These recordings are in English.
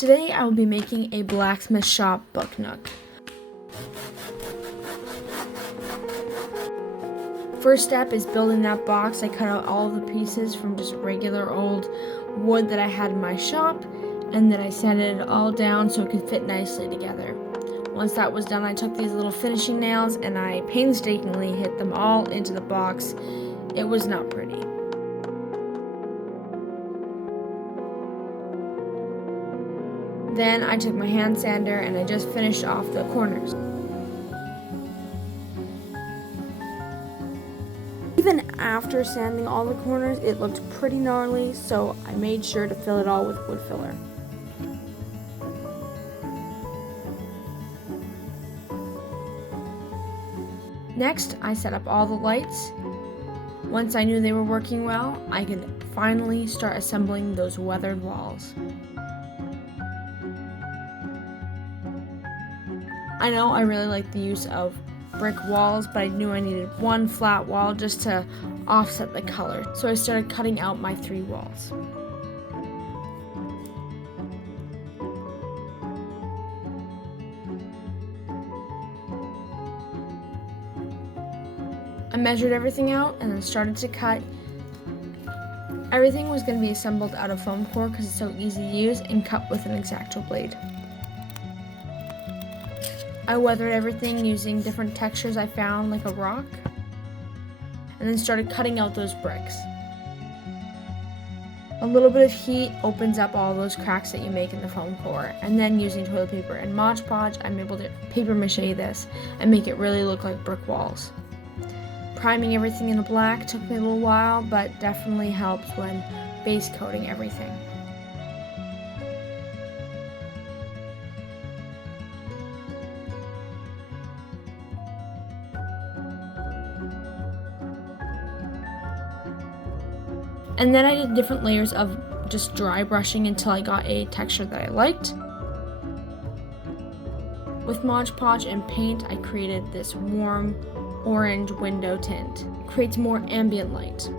Today I will be making a blacksmith shop book nook. First step is building that box. I cut out all of the pieces from just regular old wood that I had in my shop, and then I sanded it all down so it could fit nicely together. Once that was done, I took these little finishing nails and I painstakingly hit them all into the box. It was not pretty. Then I took my hand sander and I just finished off the corners. Even after sanding all the corners, it looked pretty gnarly, so I made sure to fill it all with wood filler. Next, I set up all the lights. Once I knew they were working well, I could finally start assembling those weathered walls. I know I really like the use of brick walls, but I knew I needed one flat wall just to offset the color, so I started cutting out my 3 walls. I measured everything out and then started to cut. Everything was going to be assembled out of foam core because it's so easy to use and cut with an X-Acto blade. I weathered everything using different textures I found, like a rock, and then started cutting out those bricks. A little bit of heat opens up all those cracks that you make in the foam core, and then using toilet paper and Mod Podge, I'm able to paper mache this and make it really look like brick walls. Priming everything in black took me a little while, but definitely helps when base coating everything. And then I did different layers of just dry brushing until I got a texture that I liked. With Mod Podge and paint, I created this warm orange window tint. It creates more ambient light.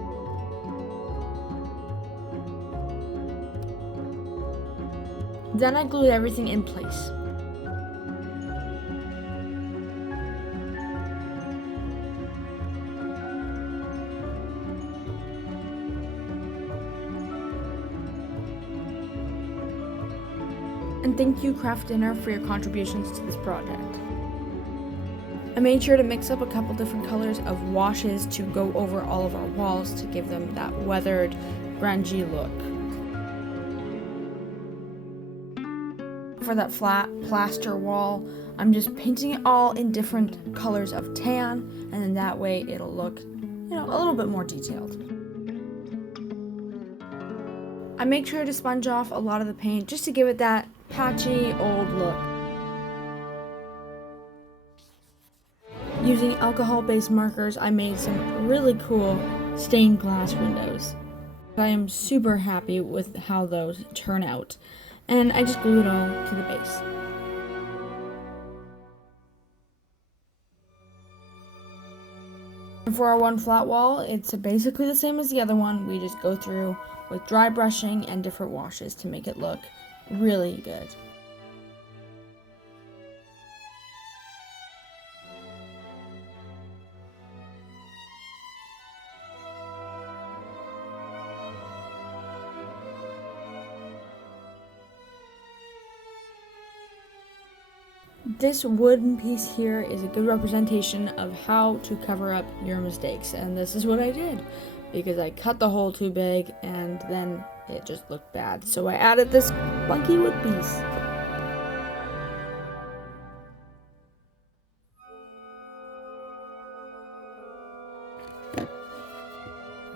Then I glued everything in place. And thank you, Craft Dinner, for your contributions to this project. I made sure to mix up a couple different colors of washes to go over all of our walls to give them that weathered, grungy look. For that flat plaster wall, I'm just painting it all in different colors of tan, and then that way it'll look, a little bit more detailed. I make sure to sponge off a lot of the paint just to give it that patchy old look. Using alcohol-based markers, I made some really cool stained glass windows. I am super happy with how those turn out, and I just glued it all to the base. And for our one flat wall, it's basically the same as the other one. We just go through with dry brushing and different washes to make it look really good. This wooden piece here is a good representation of how to cover up your mistakes, and this is what I did because I cut the hole too big and then it just looked bad. So I added this funky wood piece.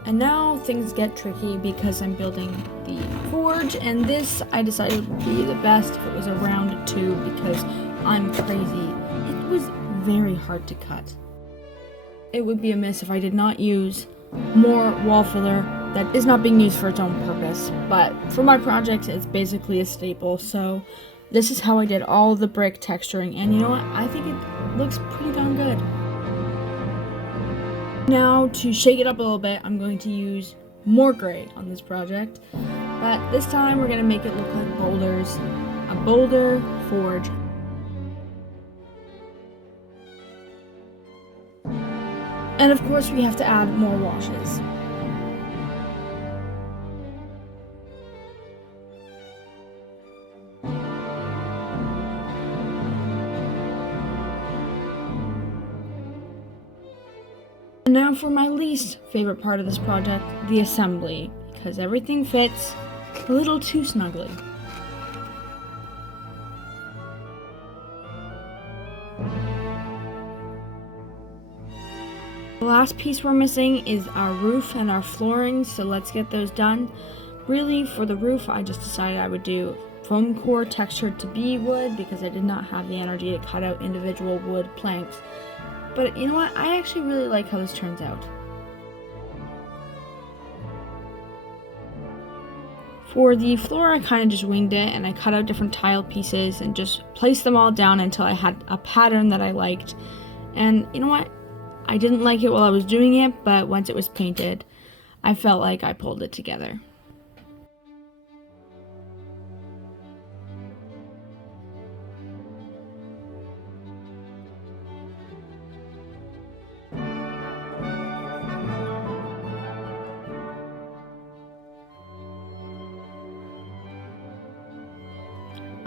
And now things get tricky because I'm building the forge, and this I decided would be the best if it was a round 2 because I'm crazy. It was very hard to cut. It would be amiss if I did not use more wall filler that is not being used for its own purpose, but for my project it's basically a staple. So this is how I did all the brick texturing, and you know what? I think it looks pretty darn good. Now, to shake it up a little bit, I'm going to use more gray on this project, but this time we're going to make it look like boulders, a boulder forge. And of course we have to add more washes. And now for my least favorite part of this project, the assembly, because everything fits a little too snugly. The last piece we're missing is our roof and our flooring, so let's get those done. Really, for the roof, I just decided I would do foam core textured to be wood because I did not have the energy to cut out individual wood planks. But you know what? I actually really like how this turns out. For the floor, I kind of just winged it and I cut out different tile pieces and just placed them all down until I had a pattern that I liked. And you know what? I didn't like it while I was doing it, but once it was painted, I felt like I pulled it together.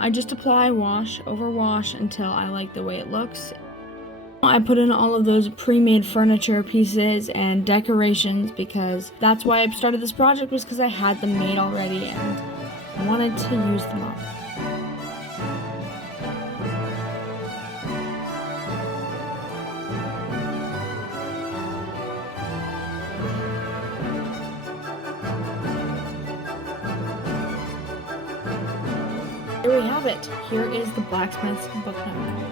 I just apply wash over wash until I like the way it looks. I put in all of those pre-made furniture pieces and decorations because that's why I started this project, was because I had them made already and I wanted to use them up. Here we have it. Here is the blacksmith's Book Nook.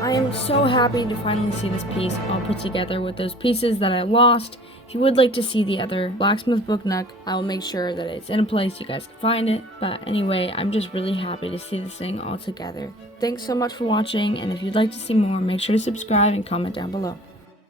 I am so happy to finally see this piece all put together with those pieces that I lost. If you would like to see the other blacksmith Book Nook, I will make sure that it's in a place you guys can find it. But anyway, I'm just really happy to see this thing all together. Thanks so much for watching, and if you'd like to see more, make sure to subscribe and comment down below.